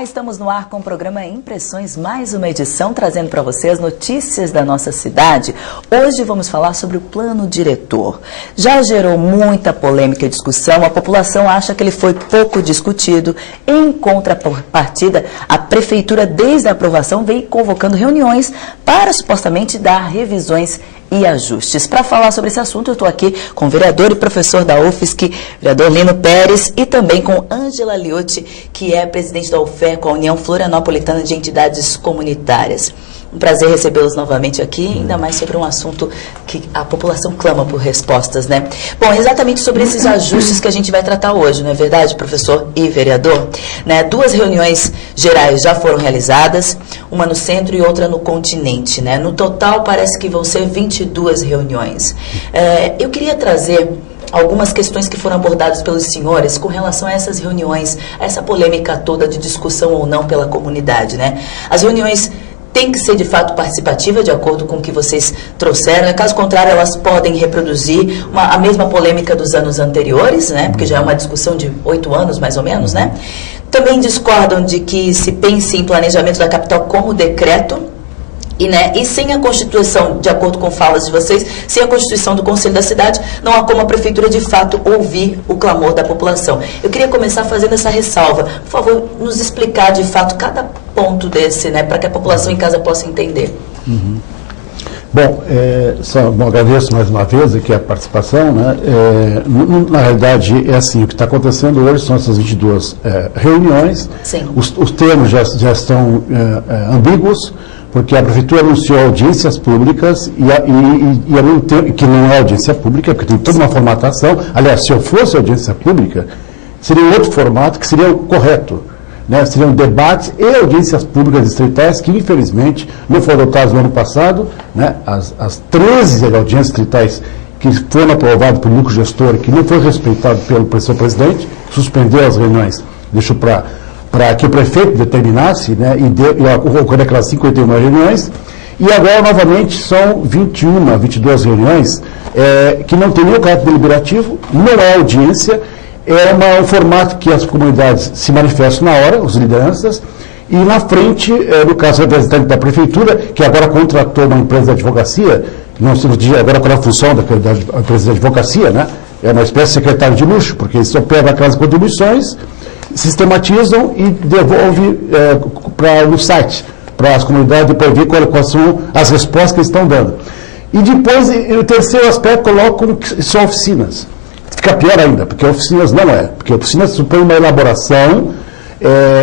Olá, estamos no ar com o programa Impressões, mais uma edição trazendo para você as notícias da nossa cidade. Hoje vamos falar sobre o plano diretor. Já gerou muita polêmica e discussão, a população acha que ele foi pouco discutido. Em contrapartida, a prefeitura, desde a aprovação, vem convocando reuniões para supostamente dar revisões e ajustes. Para falar sobre esse assunto, eu estou aqui com o vereador e professor da UFSC, vereador Lino Pérez, e também com Ângela Liotti, que é presidente da UFER, com a União Florianopolitana de Entidades Comunitárias. Um prazer recebê-los novamente aqui, ainda mais sobre um assunto que a população clama por respostas, né? Bom, exatamente sobre esses ajustes que a gente vai tratar hoje, não é verdade, professor e vereador? Né? 2 reuniões gerais já foram realizadas, uma no centro e outra no continente, né? No total, parece que vão ser 22 reuniões. Eu queria trazer algumas questões que foram abordadas pelos senhores com relação a essas reuniões, a essa polêmica toda de discussão ou não pela comunidade, né? As reuniões tem que ser, de fato, participativa, de acordo com o que vocês trouxeram. Caso contrário, elas podem reproduzir a mesma polêmica dos anos anteriores, né? Porque já é uma discussão de 8 anos, mais ou menos, né? Também discordam de que se pense em planejamento da capital como decreto, e sem a Constituição, de acordo com falas de vocês, sem a Constituição do Conselho da Cidade, não há como a Prefeitura, de fato, ouvir o clamor da população. Eu queria começar fazendo essa ressalva. Por favor, nos explicar, de fato, cada ponto desse, né, para que a população em casa possa entender. Bom, agradeço mais uma vez aqui a participação, né? Na realidade, é assim, o que está acontecendo hoje são essas 22 reuniões. Sim. Os termos já estão ambíguos, porque a Prefeitura anunciou audiências públicas e ao mesmo tempo, que não é audiência pública, porque tem toda uma formatação. Aliás, se eu fosse audiência pública, seria outro formato que seria o correto, né? Seriam debates e audiências públicas distritais que, infelizmente, não foram adotadas no ano passado, né? As 13 audiências distritais que foram aprovadas pelo núcleo gestor, que não foi respeitado pelo seu presidente, suspendeu as reuniões, deixou para que o prefeito determinasse, né, e ocorreu aquelas 51 reuniões, e agora, novamente, são 22 reuniões, que não tem nenhum caráter deliberativo, não é audiência, é um formato que as comunidades se manifestam na hora, as lideranças, e na frente, no caso, o representante da prefeitura, que agora contratou uma empresa de advocacia, nós temos agora com a função da empresa de advocacia, né, é uma espécie de secretário de luxo, porque eles operam aquelas contribuições, sistematizam e devolve no site, para as comunidades depois ver quais são as respostas que eles estão dando. E depois, o terceiro aspecto, colocam que são oficinas. Fica pior ainda, porque oficinas não é. Porque oficinas supõe uma elaboração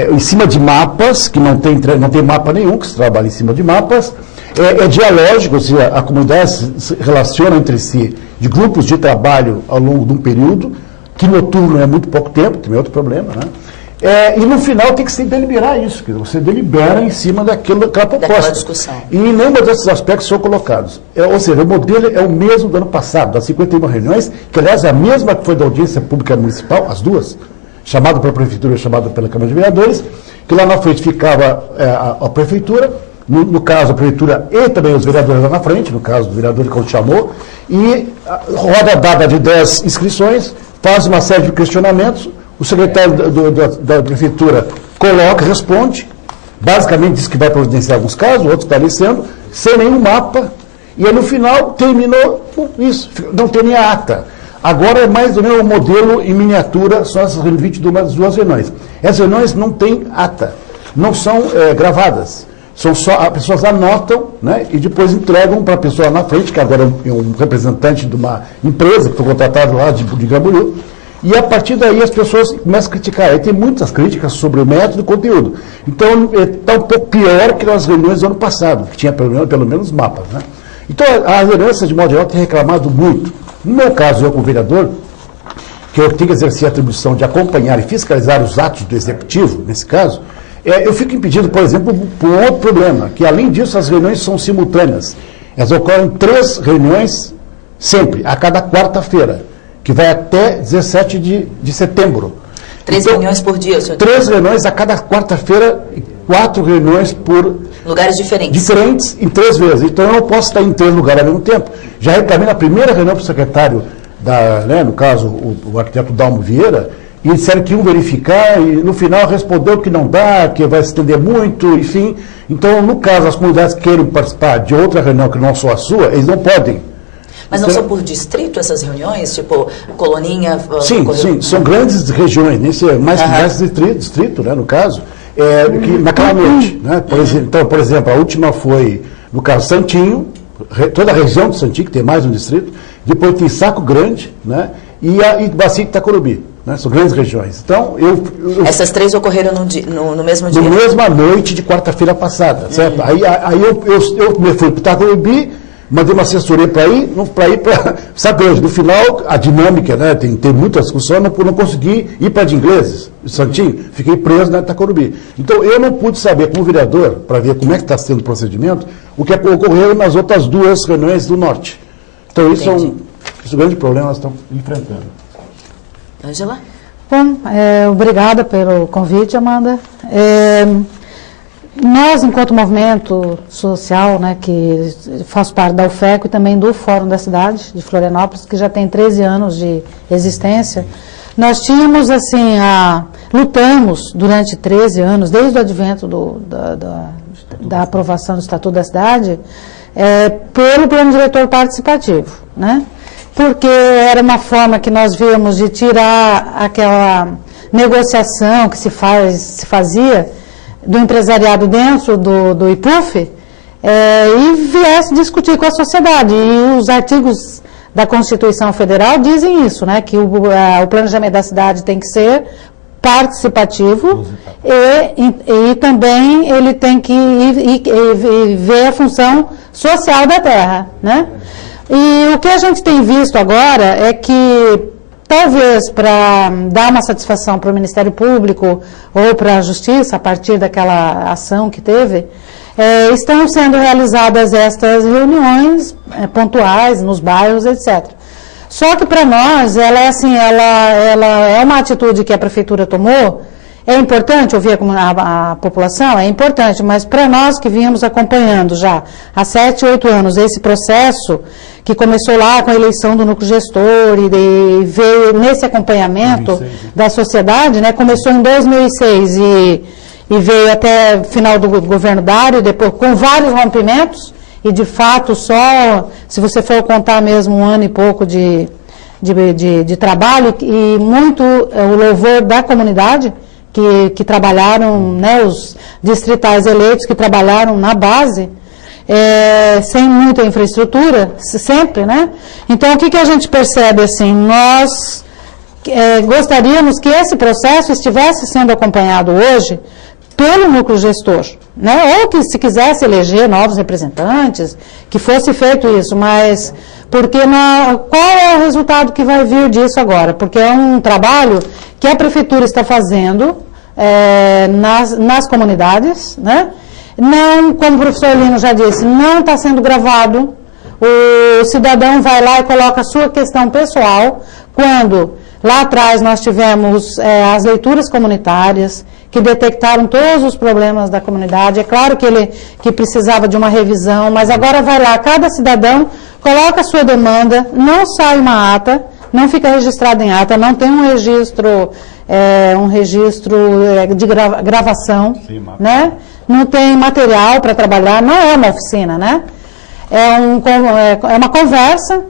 em cima de mapas, que não tem mapa nenhum, que se trabalha em cima de mapas. É dialógico, ou seja, a comunidade se relaciona entre si de grupos de trabalho ao longo de um período, que noturno é muito pouco tempo, também é outro problema, né? E no final tem que se deliberar isso, quer dizer, você delibera em cima daquela proposta. Daquela discussão. E nenhum desses aspectos são colocados. Ou seja, o modelo é o mesmo do ano passado, das 51 reuniões, que aliás é a mesma que foi da audiência pública municipal, as duas, chamada pela Prefeitura e chamada pela Câmara de Vereadores, que lá na frente ficava a Prefeitura, no caso a Prefeitura e também os vereadores lá na frente, no caso do vereador que eu chamou, e roda dada de 10 inscrições, faz uma série de questionamentos, o secretário da Prefeitura coloca, responde, basicamente diz que vai providenciar alguns casos, outros esclarecendo, sem nenhum mapa, e aí no final terminou isso, não tem nem a ata. Agora é mais ou menos o modelo em miniatura, só essas 22 reuniões. Essas reuniões não têm ata, não são gravadas. São só, as pessoas anotam, né, e depois entregam para a pessoa na frente, que agora é um representante de uma empresa que foi contratado lá de Camboriú, e a partir daí as pessoas começam a criticar. Aí tem muitas críticas sobre o método e o conteúdo. Então está um pouco pior que nas reuniões do ano passado, que tinha pelo menos mapas, né? Então a liderança, de modo geral, tem reclamado muito. No meu caso, eu como vereador, que eu tenho que exercer a atribuição de acompanhar e fiscalizar os atos do executivo, nesse caso, eu fico impedido, por exemplo, por um outro problema, que além disso as reuniões são simultâneas. Elas ocorrem 3 reuniões sempre, a cada quarta-feira, que vai até 17 de setembro. 3 reuniões por dia, senhor? 3 reuniões a cada quarta-feira e 4 reuniões por... Lugares diferentes. Diferentes em 3 vezes. Então eu não posso estar em 3 lugares ao mesmo tempo. Já reclamei na primeira reunião para o secretário, no caso o arquiteto Dalmo Vieira, e disseram que iam verificar, e no final respondeu que não dá, que vai se estender muito, enfim. Então, no caso, as comunidades que queiram participar de outra reunião que não só a sua, eles não podem. Mas não são por distrito essas reuniões? Tipo, Coloninha... Sim, são grandes regiões, mais distrito, né, no caso, naquela noite. Né? Por exemplo, a última foi, no caso, Santinho, toda a região de Santinho, que tem mais um distrito, depois tem Saco Grande, né, e Bacia de Itacorubi. Né? São grandes regiões. Então, essas três ocorreram no mesmo dia? Na mesma noite de quarta-feira passada, certo? Aí eu fui para Itacorubi, mandei uma assessoria para ir para saber. No final, a dinâmica, né? Tem muita discussão, não consegui ir para de ingleses, Santinho, fiquei preso na Itacorubi. Então, eu não pude saber, como vereador, para ver como é que está sendo o procedimento, o que ocorreu nas outras duas reuniões do Norte. Então, isso é um grande problema que nós estamos enfrentando. Ângela? Bom, obrigada pelo convite, Amanda. Nós, enquanto movimento social, né, que faz parte da UFECO e também do Fórum da Cidade de Florianópolis, que já tem 13 anos de existência, nós tínhamos, assim, lutamos durante 13 anos, desde o advento da aprovação do Estatuto da Cidade, pelo plano diretor participativo, né? Porque era uma forma que nós víamos de tirar aquela negociação que se fazia do empresariado dentro do IPUF e viesse discutir com a sociedade. E os artigos da Constituição Federal dizem isso, né, que o planejamento da cidade tem que ser participativo e também ele tem que ver a função social da terra, né? E o que a gente tem visto agora é que, talvez para dar uma satisfação para o Ministério Público ou para a Justiça, a partir daquela ação que teve, estão sendo realizadas estas reuniões pontuais nos bairros, etc. Só que para nós, ela é uma atitude que a Prefeitura tomou. É importante ouvir a população? É importante, mas para nós que vínhamos acompanhando já há 7, 8 anos esse processo, que começou lá com a eleição do núcleo gestor e veio nesse acompanhamento da sociedade, né, começou em 2006 e veio até o final do governo Dário, depois com vários rompimentos, e de fato só, se você for contar mesmo 1 ano e pouco de trabalho, e muito o louvor da comunidade, que trabalharam, né, os distritais eleitos que trabalharam na base, sem muita infraestrutura, sempre, né? Então, o que a gente percebe, assim, nós gostaríamos que esse processo estivesse sendo acompanhado hoje pelo núcleo gestor, né? Ou que se quisesse eleger novos representantes, que fosse feito isso, mas porque qual é o resultado que vai vir disso agora? Porque é um trabalho que a Prefeitura está fazendo nas comunidades, né? Não, como o professor Lino já disse, não está sendo gravado, o cidadão vai lá e coloca a sua questão pessoal, quando lá atrás nós tivemos as leituras comunitárias, que detectaram todos os problemas da comunidade. É claro que precisava de uma revisão, mas agora vai lá, cada cidadão coloca a sua demanda, não sai uma ata, não fica registrado em ata, não tem um registro de gravação, sim, né? Não tem material para trabalhar, não é uma oficina, né? É uma conversa,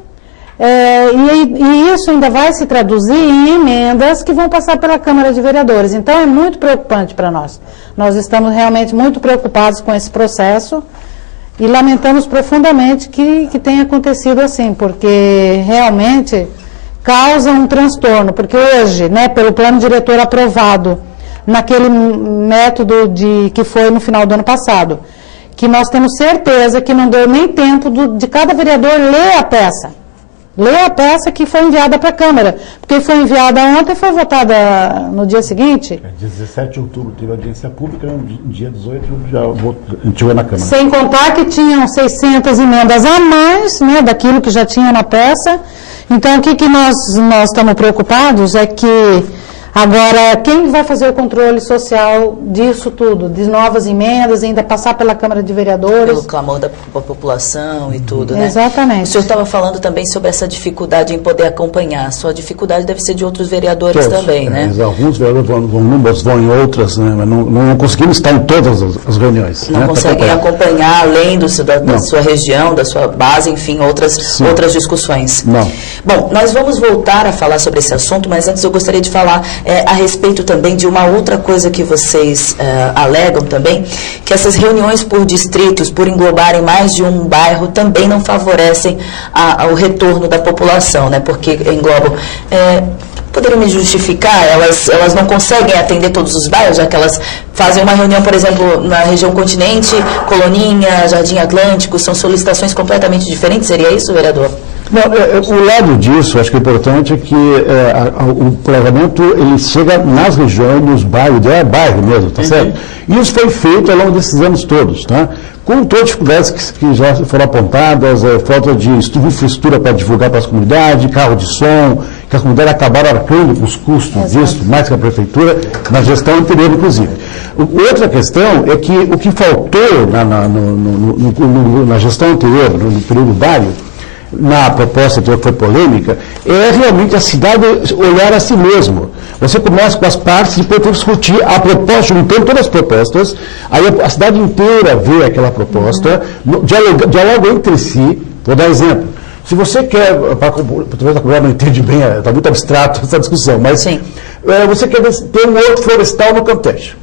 e isso ainda vai se traduzir em emendas que vão passar pela Câmara de Vereadores. Então, é muito preocupante para nós. Nós estamos realmente muito preocupados com esse processo e lamentamos profundamente que tenha acontecido assim, porque realmente causa um transtorno, porque hoje, né, pelo plano diretor aprovado, naquele método que foi no final do ano passado, que nós temos certeza que não deu nem tempo de cada vereador ler a peça. Ler a peça que foi enviada para a Câmara, porque foi enviada ontem e foi votada no dia seguinte. 17 de outubro teve audiência pública, no dia 18 já a gente foi na Câmara. Sem contar que tinham 600 emendas a mais, né, daquilo que já tinha na peça. Então, o que nós estamos preocupados é que Agora, quem vai fazer o controle social disso tudo? De novas emendas, ainda passar pela Câmara de Vereadores? Pelo clamor da população e tudo, né? Exatamente. O senhor estava falando também sobre essa dificuldade em poder acompanhar. A sua dificuldade deve ser de outros vereadores também, né? Alguns vereadores vão em outras, né? Mas não conseguimos estar em todas as reuniões. Não conseguem acompanhar, além da sua região, da sua base, enfim, outras discussões. Não. Bom, nós vamos voltar a falar sobre esse assunto, mas antes eu gostaria de falar a respeito também de uma outra coisa que vocês alegam também, que essas reuniões por distritos, por englobarem mais de um bairro, também não favorecem o retorno da população, né? Porque englobam... Poderiam me justificar? Elas não conseguem atender todos os bairros, já que elas fazem uma reunião, por exemplo, na região Continente, Coloninha, Jardim Atlântico, são solicitações completamente diferentes, seria isso, vereador? Não, o lado disso, acho que é importante é que o planejamento ele chega nas regiões, nos bairros, é bairro mesmo, tá certo? E isso foi feito ao longo desses anos todos, tá? Com todas as dificuldades que já foram apontadas, falta de infraestrutura para divulgar para as comunidades, carro de som, que as comunidades acabaram arcando com os custos disso, mais que a prefeitura, na gestão anterior, inclusive. Outra questão é que o que faltou na gestão anterior, no período Dário, na proposta que foi polêmica, é realmente a cidade olhar a si mesmo. Você começa com as partes, depois tem que discutir a proposta, juntando todas as propostas, aí a cidade inteira vê aquela proposta, dialoga entre si. Vou dar exemplo. Se você quer, talvez a comunidade não entende bem, está muito abstrato essa discussão, mas você quer ter um horto florestal no Campeche.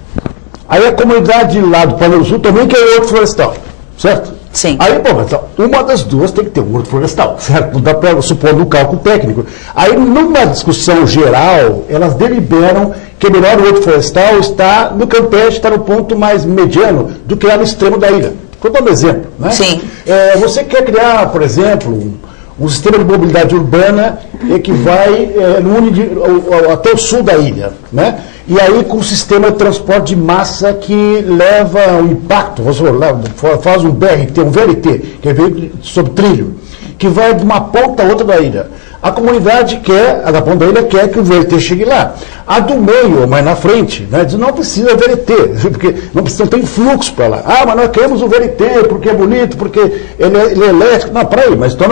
Aí a comunidade lá do Plano Sul também quer um horto florestal, certo? Sim. Aí, uma das duas tem que ter um horto florestal, certo? Não dá para supor no cálculo técnico. Aí, numa discussão geral, elas deliberam que melhor o horto florestal está no Campeche, está no ponto mais mediano do que lá no extremo da ilha. Vou dar um exemplo, né? Sim. Você quer criar, por exemplo, um sistema de mobilidade urbana que vai até o sul da ilha, né? E aí com um sistema de transporte de massa que leva o impacto, faz um BRT, um VLT, que é veículo sobre trilho, que vai de uma ponta a outra da ilha. A comunidade a da ponta da ilha quer que o VLT chegue lá. A do meio, mais na frente, né, diz, não precisa VLT, porque não tem fluxo para lá. Ah, mas nós queremos o VLT, porque é bonito, porque ele é elétrico. Não, peraí, mas então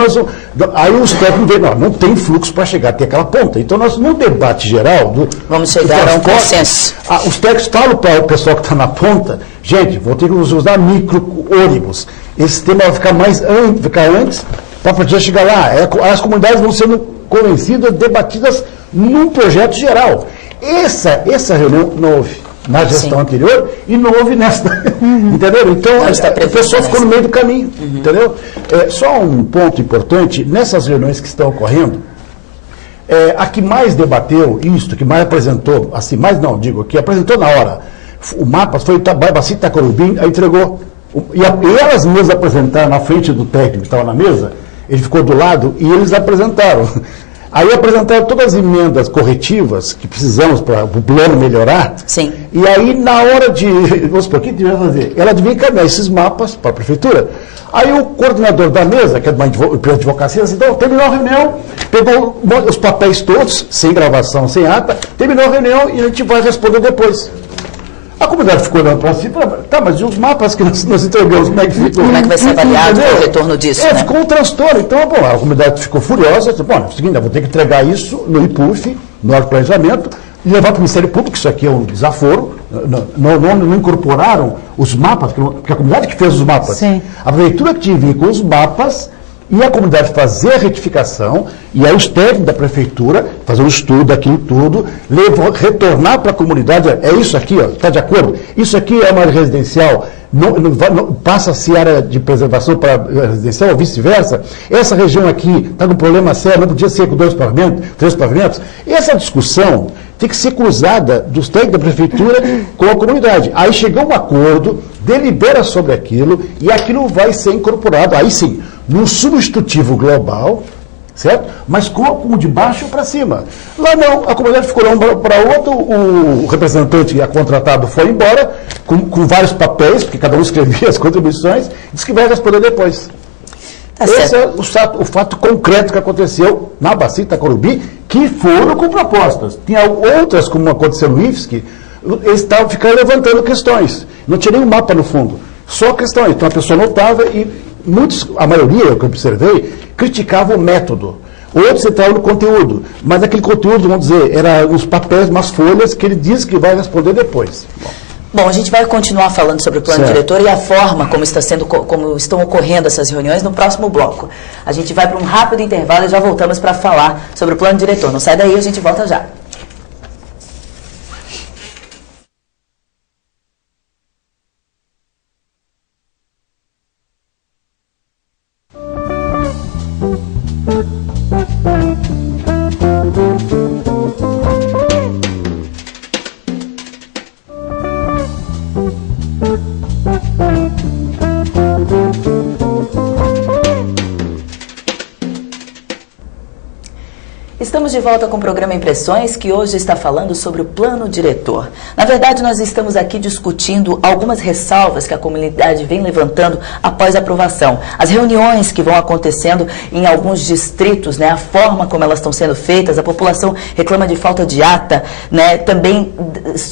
aí os técnicos veem, não tem fluxo para chegar até aquela ponta. Então nós, no debate geral... Vamos chegar a um consenso. Os técnicos falam para o pessoal que está na ponta, gente, vou ter que usar micro-ônibus. Esse sistema vai ficar antes, para poder chegar lá. As comunidades vão sendo convencidas, debatidas num projeto geral. Essa reunião não houve na gestão anterior e não houve nesta. Entendeu? Então, a pessoa ficou no meio do caminho. Entendeu? Só um ponto importante, nessas reuniões que estão ocorrendo, a que mais debateu isso, que mais apresentou, assim, que apresentou na hora, o mapa foi Baci Itacorubim, aí entregou. E elas mesmas apresentaram na frente do técnico que estava na mesa, ele ficou do lado e eles apresentaram. Aí apresentaram todas as emendas corretivas que precisamos para o plano melhorar. Sim. E aí, na hora de... Vamos supor, o que devia fazer? Ela devia encaminhar esses mapas para a prefeitura. Aí o coordenador da mesa, que é de advocacia, disse, então, terminou a reunião, pegou os papéis todos, sem gravação, sem ata, terminou a reunião e a gente vai responder depois. A comunidade ficou olhando para si e falou, tá, mas e os mapas que nós entregamos, como é que ficou? Como é que vai ser avaliado o retorno disso, né? Ficou um transtorno. Então, a comunidade ficou furiosa, disse, é o seguinte, eu vou ter que entregar isso no IPUF, no órgão de planejamento, e levar para o Ministério Público, isso aqui é um desaforo, não incorporaram os mapas, porque a comunidade que fez os mapas. Sim. A prefeitura que tinha que vir com os mapas e a comunidade fazer a retificação, e aí os técnicos da prefeitura fazer um estudo daquilo tudo, retornar para a comunidade, é isso aqui, está de acordo? Isso aqui é uma área residencial, passa-se área de preservação para residencial ou vice-versa. Essa região aqui está com problema sério, não podia ser com 2 pavimentos, 3 pavimentos. Essa discussão tem que ser cruzada dos técnicos da prefeitura com a comunidade. Aí chegou um acordo, delibera sobre aquilo e aquilo vai ser incorporado, aí sim, num substitutivo global, certo? Mas como de baixo para cima. Lá não, a comunidade ficou um para outro, o representante contratado foi embora, com vários papéis, porque cada um escrevia as contribuições, disse que vai responder depois. Tá Esse certo. é o fato concreto que aconteceu na Bacia Itacorubi, que foram com propostas. Tinha outras, como aconteceu no IFSC, eles estavam ficando levantando questões. Não tinha nenhum mapa no fundo, só questões. Então a pessoa notava e muitos, a maioria que eu observei, criticava o método. Outros entravam no conteúdo, mas aquele conteúdo, vamos dizer, era uns papéis, umas folhas que ele diz que vai responder depois. Bom, a gente vai continuar falando sobre o plano diretor e a forma como estão ocorrendo essas reuniões no próximo bloco. A gente vai para um rápido intervalo e já voltamos para falar sobre o plano diretor. Não sai daí, a gente volta já. Estamos de volta com o programa Impressões, que hoje está falando sobre o plano diretor. Na verdade, nós estamos aqui discutindo algumas ressalvas que a comunidade vem levantando após a aprovação. As reuniões que vão acontecendo em alguns distritos, né, a forma como elas estão sendo feitas, a população reclama de falta de ata, né, também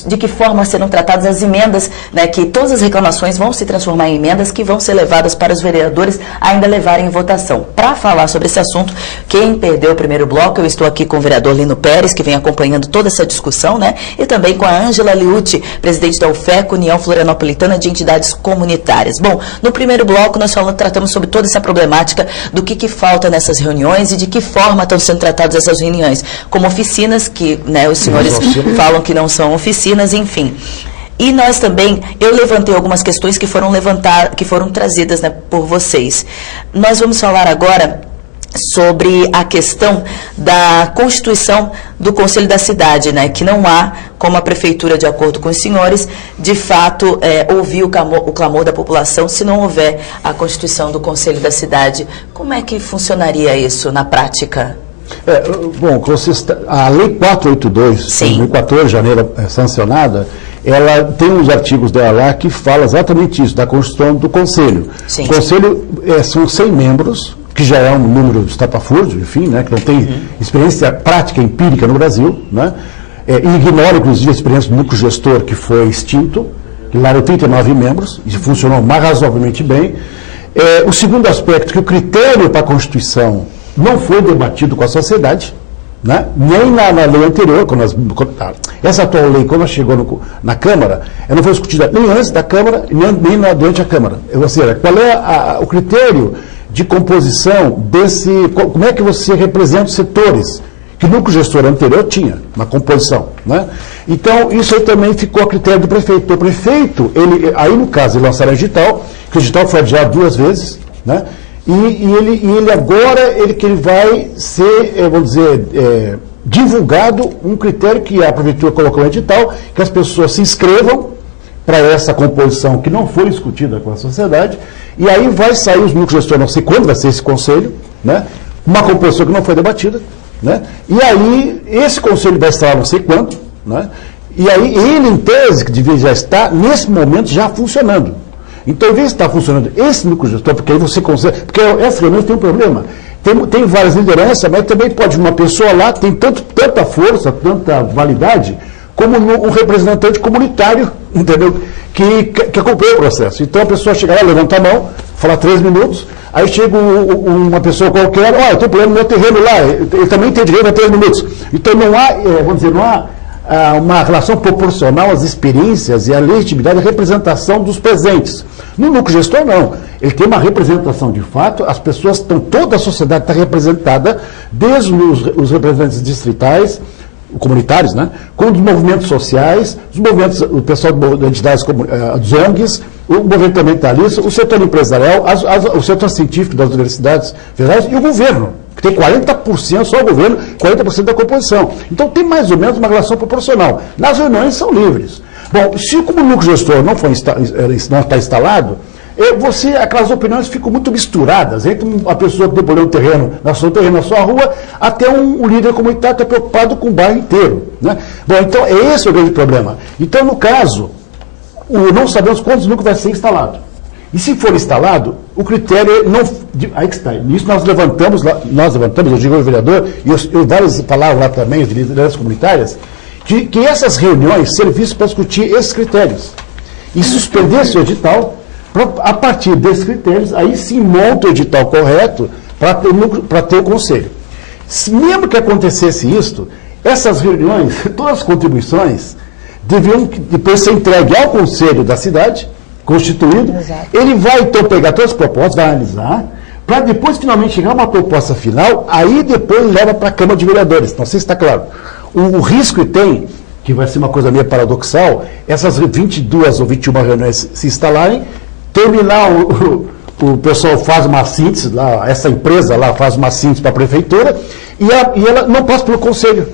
de que forma serão tratadas as emendas, né, que todas as reclamações vão se transformar em emendas que vão ser levadas para os vereadores ainda levarem em votação. Para falar sobre esse assunto, quem perdeu o primeiro bloco, eu estou aqui com o vereador Lino Pérez, que vem acompanhando toda essa discussão, né? E também com a Ângela Liucci, presidente da UFEC, União Florianopolitana de Entidades Comunitárias. Bom, no primeiro bloco nós tratamos sobre toda essa problemática do que falta nessas reuniões e de que forma estão sendo tratadas essas reuniões, como oficinas, que, né, os senhores falam que não são oficinas, enfim. E nós também, eu levantei algumas questões que foram trazidas, né, por vocês. Nós vamos falar agora sobre a questão da constituição do Conselho da Cidade, né, que não há, como a Prefeitura, de acordo com os senhores, de fato, ouvir o clamor da população se não houver a constituição do Conselho da Cidade. Como é que funcionaria isso na prática? Bom, a Lei 482, de 2014, de janeiro, sancionada, ela tem uns artigos dela lá que fala exatamente isso, da constituição do Conselho. Sim. O Conselho são 100 membros, que já é um número estapafúrdio, enfim, né, que não tem experiência prática empírica no Brasil, né, e ignora, inclusive, a experiência do núcleo gestor, que foi extinto, que lá eram 39 membros, e funcionou mais razoavelmente bem. O segundo aspecto, que o critério para a Constituição não foi debatido com a sociedade, né, nem na lei anterior, essa atual lei, quando ela chegou na Câmara, ela não foi discutida nem antes da Câmara, nem durante a Câmara. Ou seja, qual é o critério de composição como é que você representa os setores que o núcleo gestor anterior tinha na composição, né? Então, isso aí também ficou a critério do prefeito. O prefeito, aí no caso, ele lançaram o edital, que o edital foi adiado 2 vezes, né? E ele agora, ele vai ser, vamos dizer, divulgado um critério que a prefeitura colocou no edital, que as pessoas se inscrevam para essa composição que não foi discutida com a sociedade, e aí vai sair os núcleos gestores, não sei quando vai ser esse conselho, né? Uma composição que não foi debatida, né? E aí esse conselho vai estar não sei quando, né? E aí ele, em tese, que devia já estar, nesse momento, já funcionando. Então, em vez de estar funcionando esse núcleo gestor, porque aí você consegue, porque essa reunião tem um problema, tem várias lideranças, mas também pode uma pessoa lá, tem tanta força, tanta validade, como um representante comunitário, entendeu? Que acompanha o processo. Então a pessoa chega lá, levanta a mão, fala 3 minutos, aí chega uma pessoa qualquer, olha, eu tenho problema no meu terreno lá, ele também tem direito a 3 minutos. Então não há, vamos dizer, não há uma relação proporcional às experiências e à legitimidade da representação dos presentes. No núcleo gestor, não. Ele tem uma representação de fato, as pessoas estão, toda a sociedade está representada, desde os representantes distritais, comunitários, né, com os movimentos sociais, o pessoal das entidades, dos ONGs, o movimento ambientalista, o setor empresarial, o setor científico das universidades federais e o governo, que tem 40%, só o governo, 40% da composição. Então tem mais ou menos uma relação proporcional. Nas reuniões são livres. Bom, se como o núcleo gestor não está instalado, aquelas opiniões ficam muito misturadas, entre uma pessoa que tem problema no terreno, na sua rua, até um líder comunitário que está preocupado com o bairro inteiro, né? Bom, então esse é o grande problema. Então, no caso, não sabemos quantos núcleos vai ser instalado. E se for instalado, o critério não... Aí que está. Isso nós levantamos, eu digo ao vereador, e vários falaram lá também, as lideranças comunitárias, que essas reuniões servissem para discutir esses critérios. E suspendesse o edital, a partir desses critérios, aí sim monta o edital correto para ter o conselho. Mesmo que acontecesse isso, essas reuniões, todas as contribuições, deviam depois ser entregues ao conselho da cidade, constituído. Exato. Ele vai então pegar todas as propostas, vai analisar, para depois finalmente chegar a uma proposta final, aí depois leva para a Câmara de Vereadores. Não sei se está claro. O risco que tem, que vai ser uma coisa meio paradoxal, essas 22 ou 21 reuniões se instalarem, terminar o pessoal faz uma síntese, lá, essa empresa lá faz uma síntese para a prefeitura, e ela não passa pelo conselho.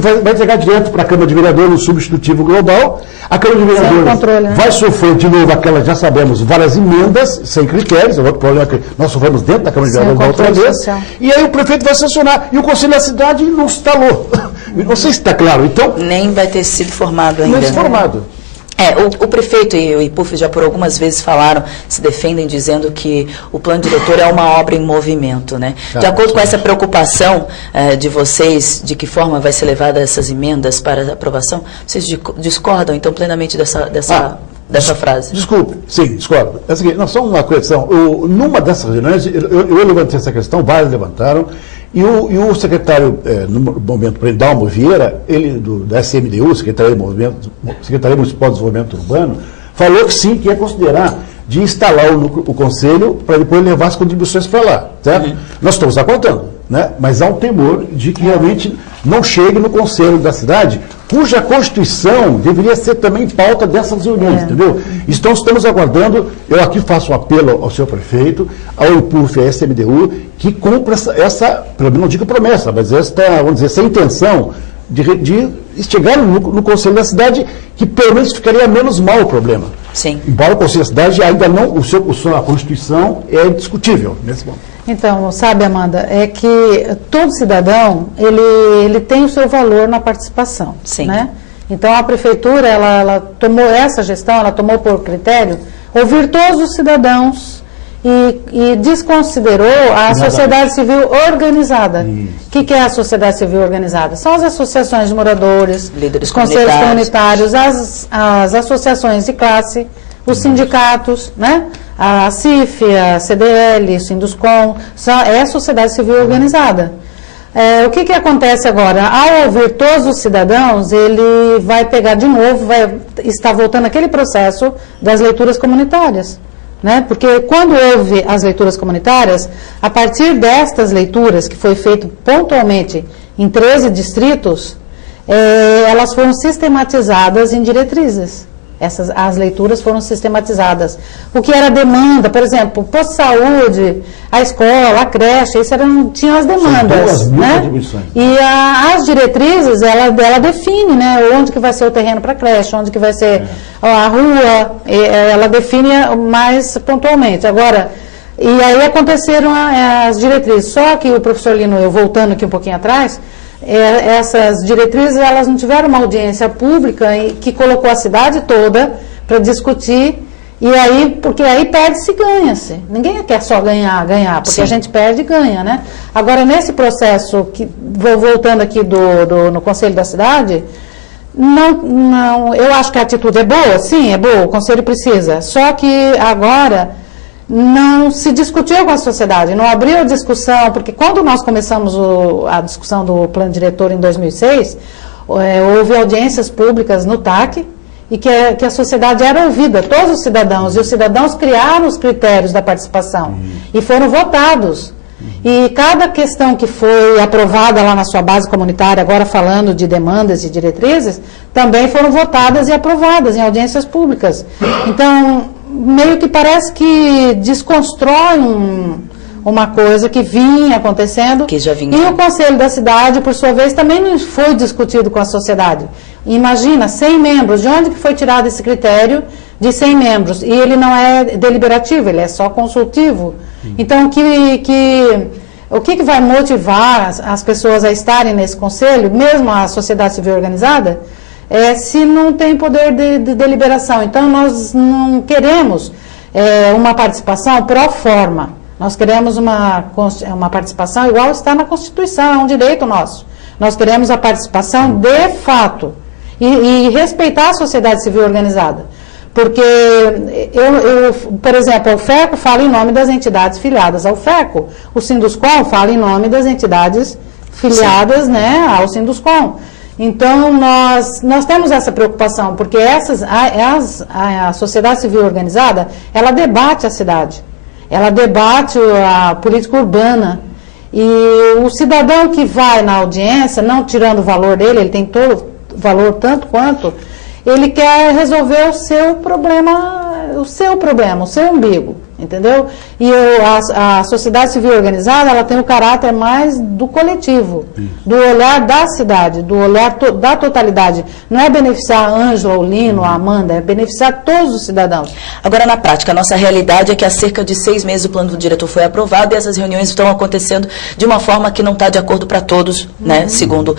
Vai entregar direto para a Câmara de Vereadores no substitutivo global. A Câmara de Vereadores vai sofrer de novo aquelas, já sabemos, várias emendas sem critérios. O outro problema é que nós sofremos dentro da Câmara de Vereadores outra vez. E aí o prefeito vai sancionar. E o Conselho da Cidade não instalou. Não sei se está claro. Então, nem vai ter sido formado ainda. Não é formado. O prefeito e o IPUF já por algumas vezes falaram, se defendem dizendo que o plano diretor é uma obra em movimento, né? De acordo com essa preocupação de vocês, de que forma vai ser levada essas emendas para aprovação, vocês discordam então plenamente dessa frase? Desculpe, sim, discordo. É o seguinte, nós somos uma questão, numa dessas reuniões, eu levantei essa questão, vários levantaram, e o secretário, no momento, Dalmo Vieira, ele da SMDU, Secretaria Municipal de Desenvolvimento Urbano, falou que sim, que ia considerar de instalar o conselho para depois levar as contribuições para lá, certo? Uhum. Nós estamos aguardando, né? Mas há um temor de que realmente não chegue no conselho da cidade, cuja Constituição deveria ser também pauta dessas reuniões, entendeu? Então estamos aguardando, eu aqui faço um apelo ao senhor prefeito, ao IPUF e à SMDU, que cumpra pelo menos não digo promessa, mas vamos dizer, essa intenção de chegar no Conselho da Cidade, que pelo menos ficaria menos mal o problema. Sim. Embora o Conselho da Cidade ainda não, a Constituição é discutível nesse momento. Então, sabe, Amanda, é que todo cidadão, ele tem o seu valor na participação. Sim. Né? Então, a Prefeitura, ela tomou essa gestão, ela tomou por critério ouvir todos os cidadãos e desconsiderou a sociedade civil organizada. O que é a sociedade civil organizada? São as associações de moradores, os conselhos comunitários, as associações de classe, os sindicatos, né? A CIF, a CDL, o Sinduscom, é a sociedade civil organizada. O que acontece agora? Ao ouvir todos os cidadãos, ele vai pegar de novo, vai estar voltando aquele processo das leituras comunitárias. Né? Porque quando houve as leituras comunitárias, a partir destas leituras, que foi feito pontualmente em 13 distritos, elas foram sistematizadas em diretrizes. As leituras foram sistematizadas. O que era demanda, por exemplo, o posto de saúde, a escola, a creche, isso tinham as demandas. Né? E as diretrizes, ela define, né, onde que vai ser o terreno para a creche, onde que vai ser a rua, ela define mais pontualmente. Agora, e aí aconteceram as diretrizes, só que o professor Lino, eu voltando aqui um pouquinho atrás, essas diretrizes, elas não tiveram uma audiência pública que colocou a cidade toda para discutir, porque aí perde-se e ganha-se. Ninguém quer só ganhar, porque Sim. A gente perde e ganha, né? Agora, nesse processo, voltando aqui no Conselho da Cidade, não, eu acho que a atitude é boa, sim, é boa, o Conselho precisa, só que agora não se discutiu com a sociedade, não abriu a discussão, porque quando nós começamos a discussão do plano diretor em 2006, houve audiências públicas no TAC, e que a sociedade era ouvida, todos os cidadãos, e os cidadãos criaram os critérios da participação, e foram votados. E cada questão que foi aprovada lá na sua base comunitária, agora falando de demandas e diretrizes, também foram votadas e aprovadas em audiências públicas. Então, meio que parece que desconstrói uma coisa que vinha acontecendo. Que já vinha. E o Conselho da Cidade, por sua vez, também não foi discutido com a sociedade. Imagina, 100 membros, de onde que foi tirado esse critério de 100 membros? E ele não é deliberativo, ele é só consultivo. Então, o que vai motivar as pessoas a estarem nesse conselho, mesmo a sociedade civil organizada, se não tem poder de deliberação. Então, nós não queremos uma participação pro forma. Nós queremos uma participação igual está na Constituição, é um direito nosso. Nós queremos a participação de fato e respeitar a sociedade civil organizada. Porque, por exemplo, o FECO fala em nome das entidades filiadas ao FECO, o Sinduscom fala em nome das entidades filiadas, né, ao Sinduscom. Então, nós temos essa preocupação, porque a sociedade civil organizada, ela debate a cidade, ela debate a política urbana, e o cidadão que vai na audiência, não tirando o valor dele, ele tem todo o valor tanto quanto, ele quer resolver o seu problema, o seu umbigo, entendeu? E a sociedade civil organizada, ela tem o caráter mais do coletivo, do olhar da cidade, do olhar da totalidade. Não é beneficiar a Ângela, o Lino, a Amanda, é beneficiar todos os cidadãos. Agora, na prática, a nossa realidade é que há cerca de 6 meses o plano do diretor foi aprovado e essas reuniões estão acontecendo de uma forma que não está de acordo para todos, né? Segundo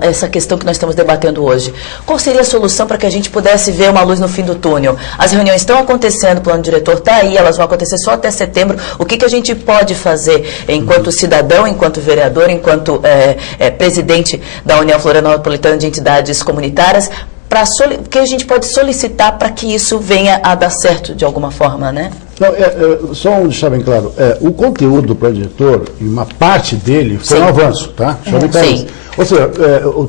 essa questão que nós estamos debatendo hoje. Qual seria a solução para que a gente pudesse ver uma luz no fim do túnel? As reuniões estão acontecendo, o plano diretor está aí, elas vão acontecer só até setembro. O que a gente pode fazer enquanto cidadão, enquanto vereador, enquanto presidente da União Florianopolitana de Entidades Comunitárias, que a gente pode solicitar para que isso venha a dar certo de alguma forma, né? Não, só deixar bem claro, o conteúdo do plano diretor, e uma parte dele, foi um avanço, tá? Sim. Ou seja,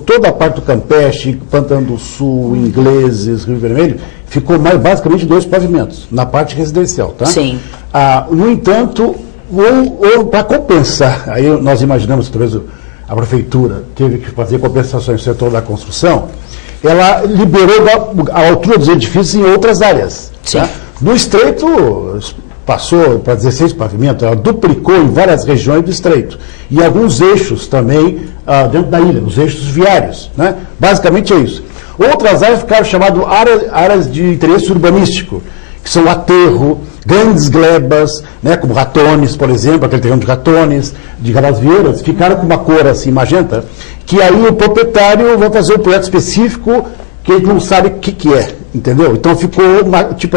toda a parte do Campeche, Pantano do Sul, Ingleses, Rio Vermelho, ficou basicamente 2 pavimentos, na parte residencial, tá? Sim. No entanto, para compensar, aí nós imaginamos que talvez a prefeitura teve que fazer compensações no setor da construção, ela liberou a altura dos edifícios em outras áreas. Tá? No Estreito, passou para 16 pavimentos, ela duplicou em várias regiões do Estreito. E alguns eixos também dentro da ilha, os eixos viários. Né? Basicamente é isso. Outras áreas ficaram chamadas áreas de interesse urbanístico, que são aterro, grandes glebas, né, como Ratones, por exemplo, aquele terreno de Ratones, de Galasvieiras, ficaram com uma cor assim, magenta, que aí o proprietário vai fazer um projeto específico que ele não sabe o que é, entendeu? Então ficou,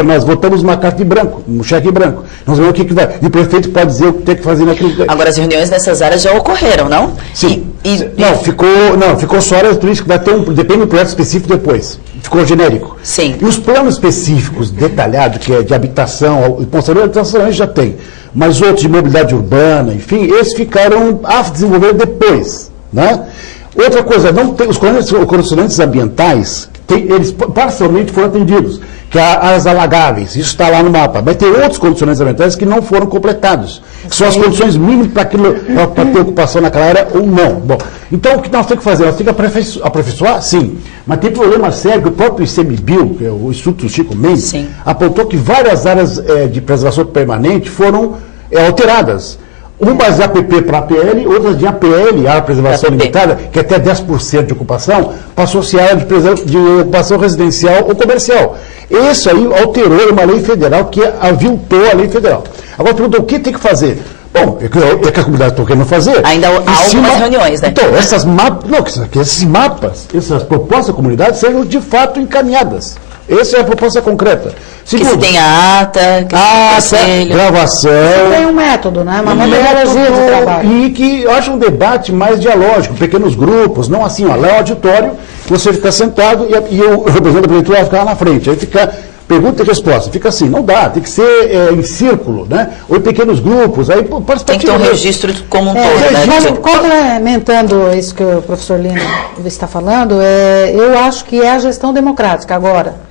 nós votamos uma carta em branco, um cheque em branco. Nós vamos ver o que vai. E o prefeito pode dizer o que tem que fazer naquilo. Agora, as reuniões nessas áreas já ocorreram, não? Sim. Ficou só áreas turísticas, vai ter depende do projeto específico depois. Ficou genérico. Sim. E os planos específicos, detalhados, que é de habitação, de habitação a gente já tem, mas outros de mobilidade urbana, enfim, esses ficaram a desenvolver depois, né? Outra coisa, não tem, os condicionantes ambientais, eles parcialmente foram atendidos, que as alagáveis, isso está lá no mapa, mas tem outros condicionantes ambientais que não foram completados, que são as condições mínimas para ter ocupação naquela área ou não. Bom, então o que nós temos que fazer? Nós temos que aperfeiçoar? Sim, mas tem problema sério que o próprio ICMBio, que é o Instituto Chico Mendes, apontou que várias áreas de preservação permanente foram alteradas. Umas de APP para APL, outras de APL, área de preservação limitada, que é até 10% de ocupação, passou a ser área de ocupação residencial ou comercial. Isso aí alterou uma lei federal que aviltou a lei federal. Agora pergunta, o que tem que fazer? Bom, é que a comunidade está querendo fazer. Ainda há algumas reuniões, né? Então, esses mapas, essas propostas da comunidade sejam de fato encaminhadas. Essa é a proposta concreta. Segundo, que se tenha ata, gravação. Você tem um método, né? Uma metodologia de trabalho. E que haja um debate mais dialógico, pequenos grupos, não assim, lá é um auditório, você fica sentado e o representante da prefeitura vai ficar lá na frente. Aí fica pergunta e resposta. Fica assim, não dá, tem que ser em círculo, né? Ou em pequenos grupos. Aí, tem que ter um registro como um todo, né? Complementando isso que o professor Lino está falando, eu acho que é a gestão democrática agora.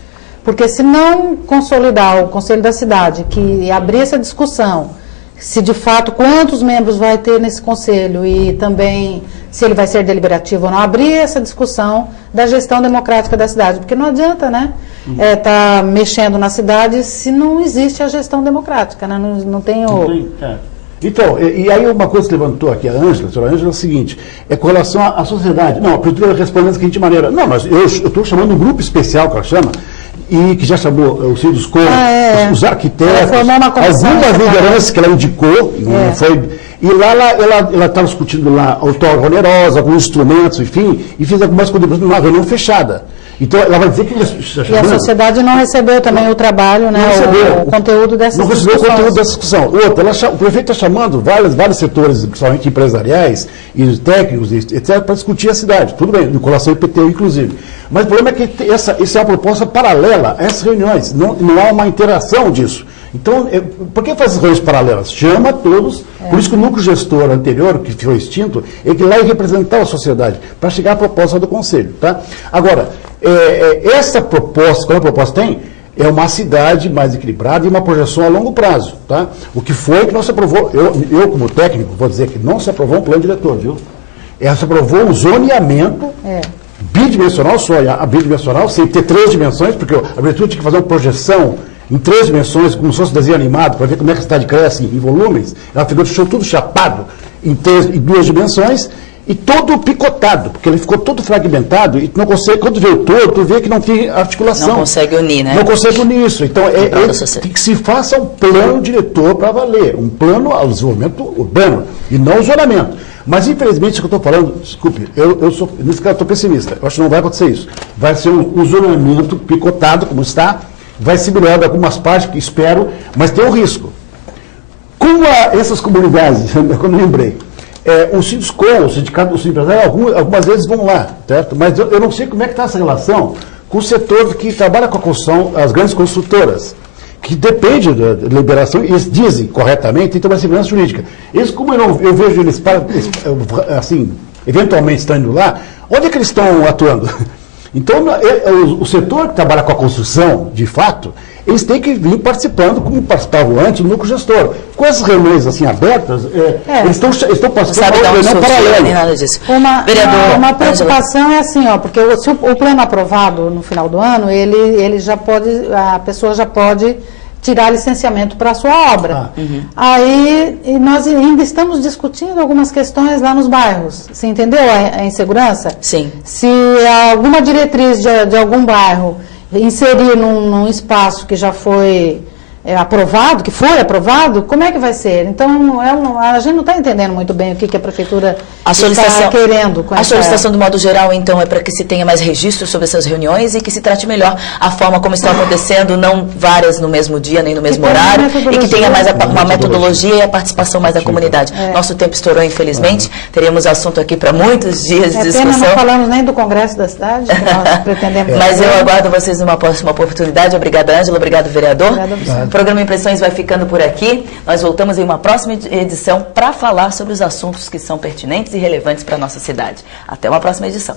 Porque se não consolidar o Conselho da Cidade, que abrir essa discussão, se de fato quantos membros vai ter nesse Conselho e também se ele vai ser deliberativo ou não, abrir essa discussão da gestão democrática da cidade. Porque não adianta, né, tá mexendo na cidade se não existe a gestão democrática, né, não tem o... Então, e aí uma coisa que levantou aqui a senhora Ângela, é o seguinte, com relação à sociedade. Não, a prefeitura respondendo da seguinte maneira, não, mas eu estou chamando um grupo especial, que ela chama, e que já chamou o Sinduscom, os arquitetos, algumas lideranças que ela indicou, não foi, E lá ela estava discutindo lá outorga onerosa, alguns instrumentos, enfim, e fez algumas coisas numa reunião fechada. Então, ela vai dizer que... E a sociedade não recebeu também o trabalho, né, o conteúdo dessa discussão. Não recebeu o conteúdo dessa discussão. Outra, o prefeito está chamando vários setores, principalmente empresariais e técnicos, etc., para discutir a cidade. Tudo bem, vinculação IPTU, inclusive. Mas o problema é que essa é uma proposta paralela a essas reuniões. Não há uma interação disso. Então, por que faz essas reuniões paralelas? Chama todos, por isso que o núcleo gestor anterior, que foi extinto, ele lá ia representar a sociedade, para chegar à proposta do Conselho. Tá? Agora, essa proposta, qual a proposta tem? É uma cidade mais equilibrada e uma projeção a longo prazo. Tá? O que foi que não se aprovou, eu como técnico, vou dizer que não se aprovou um plano diretor, viu? Se aprovou um zoneamento bidimensional só, a bidimensional, sem ter 3 dimensões, porque a prefeitura tinha que fazer uma projeção em 3 dimensões, como se fosse desenho animado, para ver como é que a cidade cresce em volumes. Ela deixou tudo chapado em 2 dimensões e todo picotado, porque ele ficou todo fragmentado e não consegue, quando vê o todo, tu vê que não tem articulação. Não consegue unir, né? Não consegue unir isso. Então, tem que se faça um plano diretor para valer, um plano ao desenvolvimento urbano e não o zonamento. Mas, infelizmente, isso que eu estou falando, desculpe, nesse caso, estou pessimista. Eu acho que não vai acontecer isso. Vai ser um zonamento picotado, como está, vai se melhorar em algumas partes, que espero, mas tem um risco. Como essas comunidades, quando eu lembrei, o Sinduscom, o sindicato do empresário, algumas vezes vão lá, certo? Mas eu não sei como é que está essa relação com o setor que trabalha com a construção, as grandes construtoras, que depende da liberação, e eles dizem corretamente, tem uma segurança jurídica. Eles, como eu vejo eles, assim, eventualmente estão indo lá, onde é que eles estão atuando? Então, o setor que trabalha com a construção, de fato, eles têm que vir participando, como participavam antes, no núcleo gestor. Com essas reuniões assim abertas, eles estão participando da reunião paralela. Nada disso. Uma preocupação é assim, porque se o plano aprovado no final do ano, ele já pode, a pessoa já pode tirar licenciamento para a sua obra. Aí nós ainda estamos discutindo algumas questões lá nos bairros. Você entendeu a insegurança? Sim. Se alguma diretriz de algum bairro inserir num espaço que já foi aprovado, que foi aprovado, como é que vai ser? Então, a gente não está entendendo muito bem o que a prefeitura está querendo com a solicitação, do modo geral, então, é para que se tenha mais registro sobre essas reuniões e que se trate melhor a forma como estão acontecendo, não várias no mesmo dia, nem no mesmo horário, e que tenha mais uma metodologia e a participação mais da comunidade. Nosso tempo estourou, infelizmente. Teríamos assunto aqui para muitos dias de discussão. Não falamos nem do Congresso da cidade, que nós pretendemos. Mas eu aguardo vocês numa próxima oportunidade. Obrigada, Ângela. Obrigado, vereador. O programa Impressões vai ficando por aqui. Nós voltamos em uma próxima edição para falar sobre os assuntos que são pertinentes e relevantes para a nossa cidade. Até uma próxima edição.